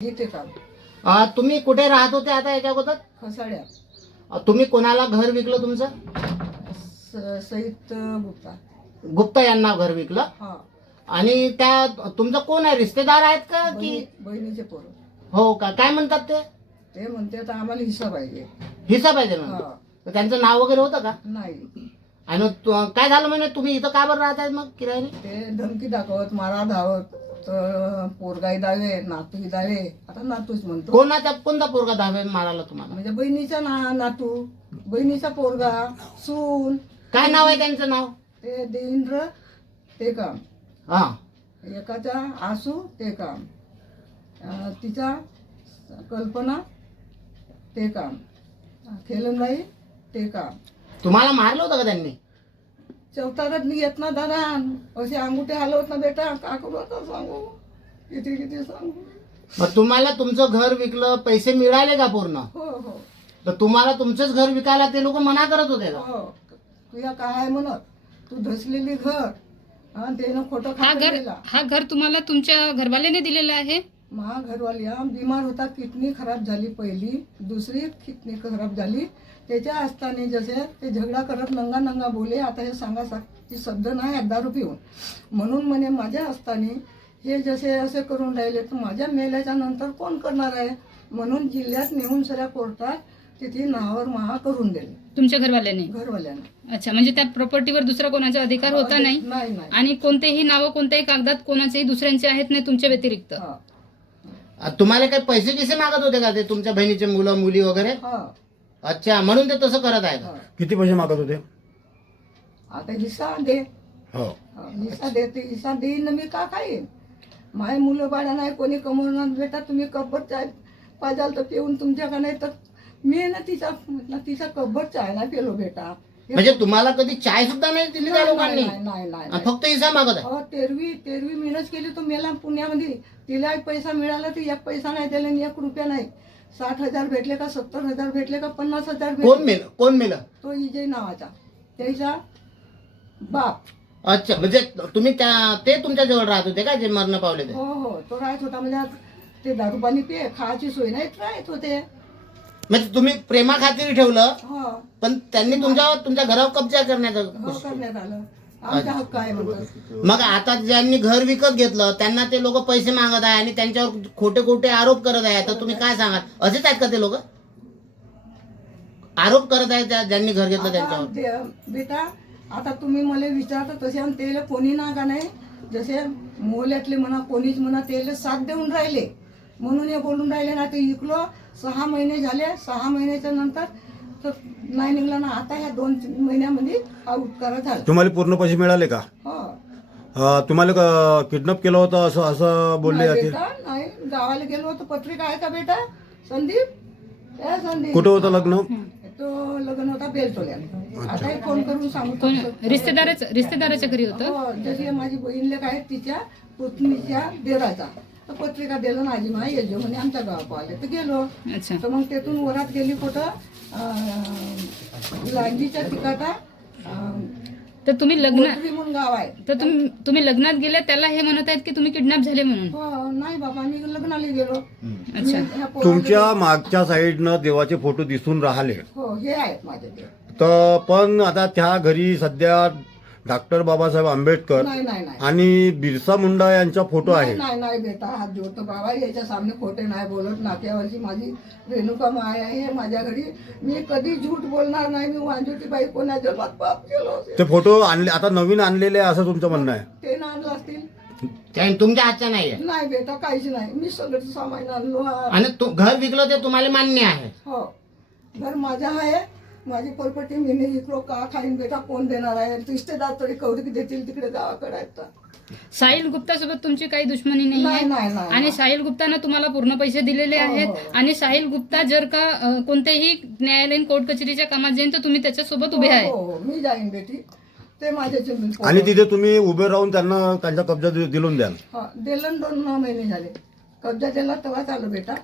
इथे काम तुम्ही कुठे राहत होते आता याच्या अगोदर? खसाड्या तुम्ही कोणाला घर विकलं तुमचं? सहित गुप्ता. गुप्ता यांना घर विकलं. हा आणि त्या तुमचं कोण आहे, रिश्तेदार आहेत का की? बहिणीचे पोरं. हो का, काय म्हणतात ते? ते म्हणते आता आम्हाला हिस्सा पाहिजे. हिस्सा पाहिजे ना? हा. तर त्यांचं नाव वगैरे होतं का? नाही, आणि काय झालं म्हणजे तुम्ही इथं का बरं राहत आहेत मग किरायाने? ते धमकी दाखवत, मारा धावत, तर पोरगाही दावे, नातूही दावे. आता नातूच म्हणतो. कोणता पोरगा दहावे मारायला तुम्हाला? म्हणजे बहिणीचा नातू, बहिणीचा पोरगा, सून. काय नाव आहे त्यांचं नाव? ते देवेंद्र ते काम, हा. एकाचा आसू ते काम, तिचा कल्पना ते काम, खेलनबाई ते काम. तुम्हाला मारलं होतं का त्यांनी? चौथारात मी येत ना दादा, असे अंगुठे हलवत ना बेटा, का करू आता सांगू, किती किती सांगू. मग तुम्हाला तुमचं घर विकलं, पैसे मिळाले का पूर्ण? हो हो तर तुम्हाला तुमचंच घर विकायला ते लोक मना करत होते का? हो. तुझ्या काय म्हणत, तू धसलेली घर, त्यानं खोटं खाल्लेला. हा घर तुम्हाला तुमच्या घरवाल्याने दिलेला आहे? मा घरवाली बिमार होता, किडनी खराब झाली पहिली, दुसरी किडनी खराब झाली. त्याच्या असताना जसे ते झगडा करत नंगा नंगा बोले, आता हे सांगा ती शब्द नाही, दारू पिऊन. म्हणून म्हणे माझ्या असताना हे जसे असे करून राहिले, तर माझ्या मेल्याच्या नंतर कोण करणार आहे? म्हणून जिल्ह्यात नेऊन सऱ्या कोर्टात तिथे नावावर महा करून दिले तुमच्या घरवाल्याने? घरवाल्याने. अच्छा, म्हणजे त्या प्रॉपर्टीवर दुसरा कोणाचा अधिकार होता नाही? नाही नाही. आणि कोणतेही नावं कोणत्याही कागदात कोणाचेही दुसऱ्यांचे आहेत नाही तुमच्या व्यतिरिक्त? हा तुम्हाला काही पैसे किसे मागत होते का ते तुमच्या बहिणीचे मुलं मुली वगैरे? हा. अच्छा, म्हणून ते तसं करत आहे का? हा. किती पैसे मागत होते? आता हिस्सा दे. हो. हिस्सा देते, हिस्सा देईन ना मी, का खाईन? माय मुलं बाळा नाही कोणी कमवणार बेटा, तुम्ही कब्बर चाय पाजाल तर पिऊन तुमच्या का नाही, तर मी ना तिचा कब्बर चाय नाही पेलो बेटा. म्हणजे तुम्हाला कधी चाय सुद्धा नाही दिली त्या लोकांनी? नाही नाही नाही. आणि फक्त हिस्सा मागत आहे? हो, तेरवी मेहनत केली तो मेला पुण्यामध्ये. तिला एक पैसा मिळाला, ती एक पैसा नाही दिला आणि 1 रुपया नाही. 60,000 भेटले का, 70,000 भेटले का, 50,000 भेटले. कोण मेलं? तो विजय नावाचा, त्याचा बाप. अच्छा, म्हणजे तुम्ही ते तुमच्या जवळ राहत होते का जे मरण पावले ते? हो हो, तो राहत होता. म्हणजे ते दारू पाणी पिये, खायची सोय नाही, राहत होते. म्हणजे तुम्ही प्रेमाखातीर ठेवलं, हो पण त्यांनी तुमच्या घरावर कब्जा करण्याचं हो, करण्यात आलं. आमचा हक्क आहे म्हणतात. मग आता ज्यांनी घर विकत घेतलं त्यांना ते लोक पैसे मागत आहे आणि त्यांच्यावर खोटे खोटे आरोप करत आहे, तर तुम्ही काय सांगाल? असेच आहेत का ते लोक? आरोप करत आहेत ज्यांनी घर घेतलं त्यांच्यावर? बेटा आता तुम्ही मला विचारता तसे, आणि त्याला कोणी ना का नाही, जसे मोहल्यातले म्हणा कोणीच म्हणा, त्याला साथ देऊन राहिले म्हणून हे बोलून राहिले ना. ते इकलो 6 महिने झाले, 6 महिन्याच्या नंतर तर नाही निघला ना. आता ह्या 2 महिन्यामध्ये हा उपकार झाला. तुम्हाला पूर्ण पैसे मिळाले का? हो. तुम्हाला किडनॅप केलं होतं असं बोलले नाही जाते? बेटा, नाही, गावाला गेलो होतो. पत्रिका आहे का बेटा? संदीप संदीप कुठं होतं लग्न? तो लग्न होता बेलटोल्याला. आता एक फोन करून सांगतो. रिश्तेदाराच्या घरी होतं? हो, जशी माझी बहीण काय तिच्या पुतणीच्या देराचा तर पत्रिका दिलं ना, आजी मा येजो म्हणे आमच्या गावात आले, तर गेलो. अच्छा. तर मग तेथून वरात गेली कुठं, लांजीच्या तिकाटा तर तुम्ही लग्न म्हणून गाव आहे. तर तुम्ही लग्नात गेले, त्याला हे म्हणत आहेत की तुम्ही किडनॅप झाले म्हणून? हो, नाही बाबा, मी लग्नाला गेलो. अच्छा. ह्या पोराला- तुमच्या मागच्या साईडनं देवाचे फोटो दिसून राहिले, हो, हे आहेत माझे ते. तर पण आता त्या घरी सध्या डॉक्टर बाबासाहेब आंबेडकर नाही नाही नाही आणि बिरसा मुंडा यांचा फोटो आहे. नाही नाही बेटा, हात जोडतो बाबा, याच्या सामने खोटे नाही बोलत. नाक्यावरची माझी रेणुका माय आहे माझ्या घरी, मी कधी झूट बोलणार नाही. मी वांजुटी बाई कोणा जन्मात पाप केलो ते फोटो आणले, आता नवीन आणलेले आहे असं तुमचं म्हणणं आहे? ते ना आणलं असतील. तुमच्या हातच्या नाहीये? नाही बेटा, काहीच नाही. मी सगळं सामान आणलो. आणि घर विकलं ते तुम्हाला मान्य आहे? हो, घर माझं आहे, माझी प्रॉपर्टी मी नाही इकडं, का खाईन बेटा, कोण देणार आहे? रिश्तेदार तरी कौरिक देतील तिकडे गावाकडे आहेत. साहिल गुप्ता सोबत तुमची काही दुश्मनी नाही नाही आहे? नाही नाही. आणि साहिल गुप्तानं तुम्हाला पूर्ण पैसे दिलेले हो, आहेत, हो. आणि साहिल गुप्ता जर का कोणत्याही न्यायालयीन कोर्ट कचेरीच्या कामात जाईल तर तुम्ही त्याच्यासोबत उभे आहे? हो हो, मी जाईन बेटी, ते माझ्या जमीन. आणि तिथे तुम्ही उभे राहून त्यांना त्यांचा कब्जा दिलून द्याल? हा, दिलं 2 महिने झाले. कब्जा दिला तेव्हा चालू बेटा.